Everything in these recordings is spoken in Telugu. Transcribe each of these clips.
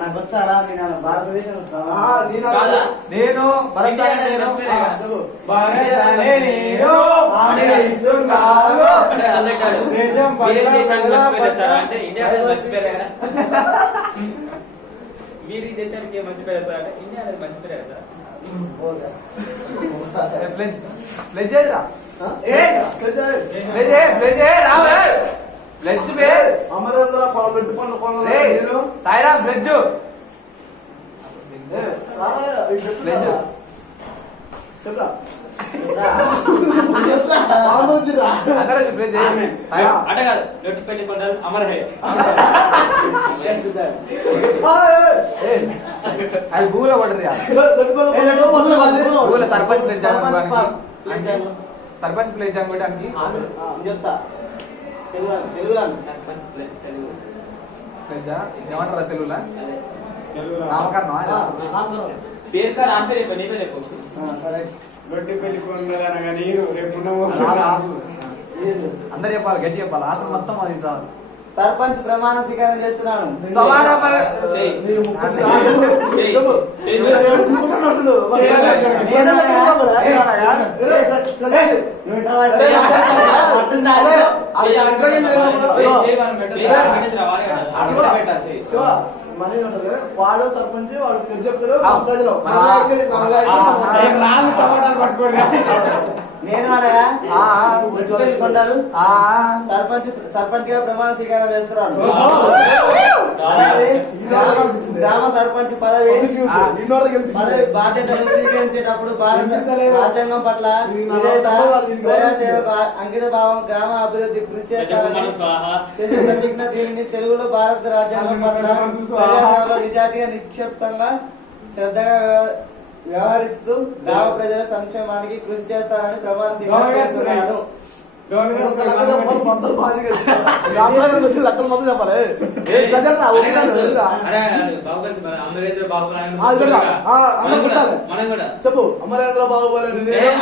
నాకు వచ్చారా నేను భారతదేశం నేను మీరు ఈ దేశానికి మంచి పేరు సార్ అంటే ఇండియా అనేది మంచి పేరు సార్ అమరేంద్ర పెట్టుకున్న సాయిరా బ్లెజ్ చెప్పరా అట కాదు లొట్టి పెళ్లి కొండలు అమర్ హే అది భూలో పడరు భూలో సర్పంచ్ ప్లేస్ సర్పంచ్ ప్లేస్ అనుకోవడానికి చెప్తా తెలుగు సర్పంచ్ ప్లేస్ తెలుగు ప్లేజా ఏమంటారా తెలుగులా నామకరణం పేరు కాదు ఆన్సర్ చెప్పు నీతో చెప్పు సరే రొట్టి పెళ్లి కొండలనగా నీరు రేపు అందరు చెప్పాలి గట్టి చెప్పాలి ఆసనం మొత్తం అది రాదు సర్పంచ్ ప్రమాణ స్వీకారం చేస్తున్నాను వాడు సర్పంచ్ వాడు చెప్తారు నేను కొండలు సర్పంచ్ గా ప్రమాణ స్వీకారం చేస్తున్నాను. గ్రామ సర్పంచ్ పదవి బాధ్యతలు స్వీకరించేటప్పుడు భారత రాజ్యాంగం పట్ల ప్రజాసేవకు అంకిత భావం గ్రామ అభివృద్ధి కృషి చేస్తారని చేసే ప్రతిజ్ఞ. దీనిని తెలుగులో భారత రాజ్యాంగం పట్ల ప్రజాసేవలో నిజాయితీగా నిక్షిప్తంగా శ్రద్ధగా వ్యవహరిస్తూ గ్రామ ప్రజల సంక్షేమానికి కృషి చేస్తారని ప్రమాణ స్వీకారం చేస్తున్నాను. చెప్పు అమరేంద్ర బాహుబలి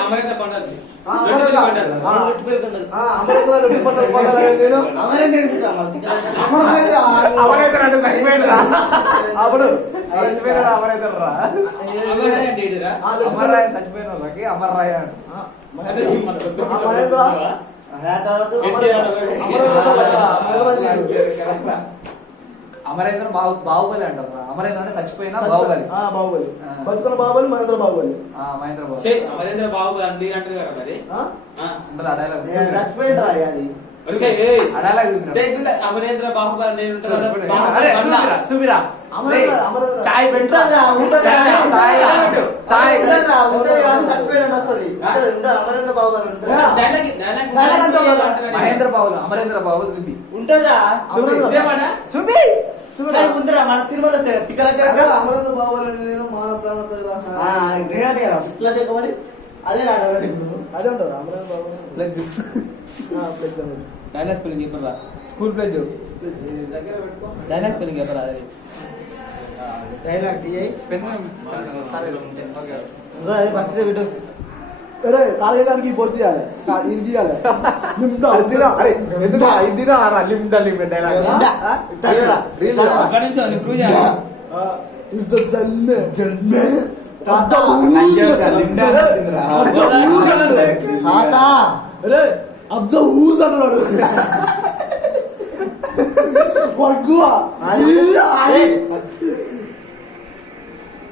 అమరేంద్ర పండాలి అప్పుడు అమర్రాయ చచ్చిపోయిన వాళ్ళకి అమర్రాయ అమరేంద్ర బాహుబలి అంటారు. అమరేంద్ర అంటే చచ్చిపోయిన బాహుబలి. బాహుబలి బతుకున్న బాహుబలి మహేంద్ర బాహుబలి. మహేంద్ర బాహుబలి అమరేంద్ర బాహుబలి అంటే అంటారు కదా మరి అమరేంద్ర బాహుబలి చాయ్ మహేంద్ర బాబు అమరేంద్ర బాబు చూపి ఉంటుందా చూపి ఉందిరా మన సినిమాలో అమరేంద్ర బాహుబలి నేను మానవ ప్రాణ ప్రజల అదే అదే ఉంటారు అమరేంద్ర బాబు డైలాగ్ స్పెల్లింగ్ చెప్పరా స్కూల్ ప్లేజ్ డైలాగ్ స్పెల్లింగ్ చెప్పరా అది ఫస్ట్ పెట్టు. అరే కాలేజీకి పొడి చేయాలి ఇది తీయాలి అరే అబ్జా ఊజ్ అన్నాడు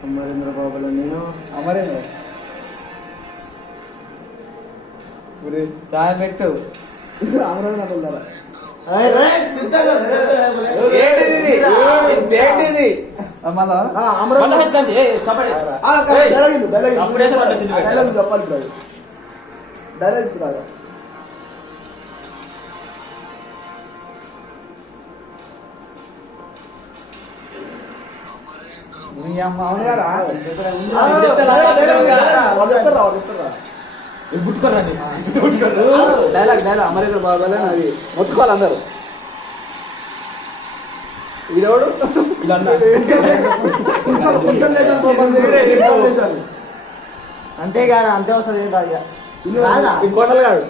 అమరేంద్ర బాబులో నేను అమరేంద్ర చాయ్ పెట్టు అమరేంద్ర అంటారు చెప్పాలి డైరెక్ట్ రాగా డైలాగ్ అమరేంద్ర బాబులే అది మొత్తుకోవాలి అందరు. ఇదోడు అంతేగాని అంతే వస్తుంది కొండలు కాడు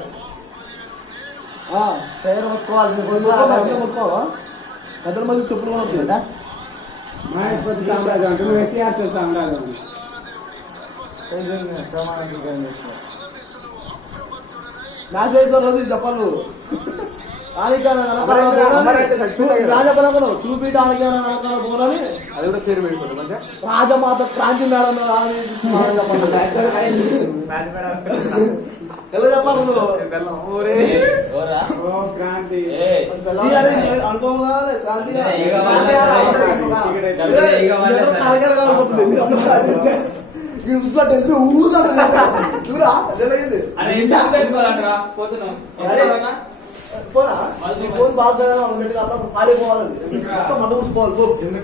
పేరు మొత్తుకోవాలి. పెద్దల మధ్య చెప్పులు కూడా వస్తాయి కదా మహేశ్వరి సామ్రాజ్యం అంటే నువ్వు ఎస్సీఆర్ సామ్రాజ్యం ప్రమాణ స్వీకారం చేస్తున్నారు. మ్యాచ్ అయితే రోజు చెప్పాలి నువ్వు అమరేంద్ర చచ్చిపోయాడు. రాజపరమను చూపించడానికి వెనకాల పోనని అది కూడా పేరు పెట్టుకోండి మంచిగా రాజమాత క్రాంతి మేడం అని చెప్పాలి ఎలా చెప్పాలి నువ్వు ఎవరా? ఓ క్రాంతి ఏయ్, అనుకోగా క్రాంతి ఈగ అరే ఇంటికి తెచ్చుకోవాలంటరా పోతున్నాం వస్తావా? ఫోన్ బాగా ఖాళీ పోవాలండి మొత్తం మటన్ చూసుకోవాలి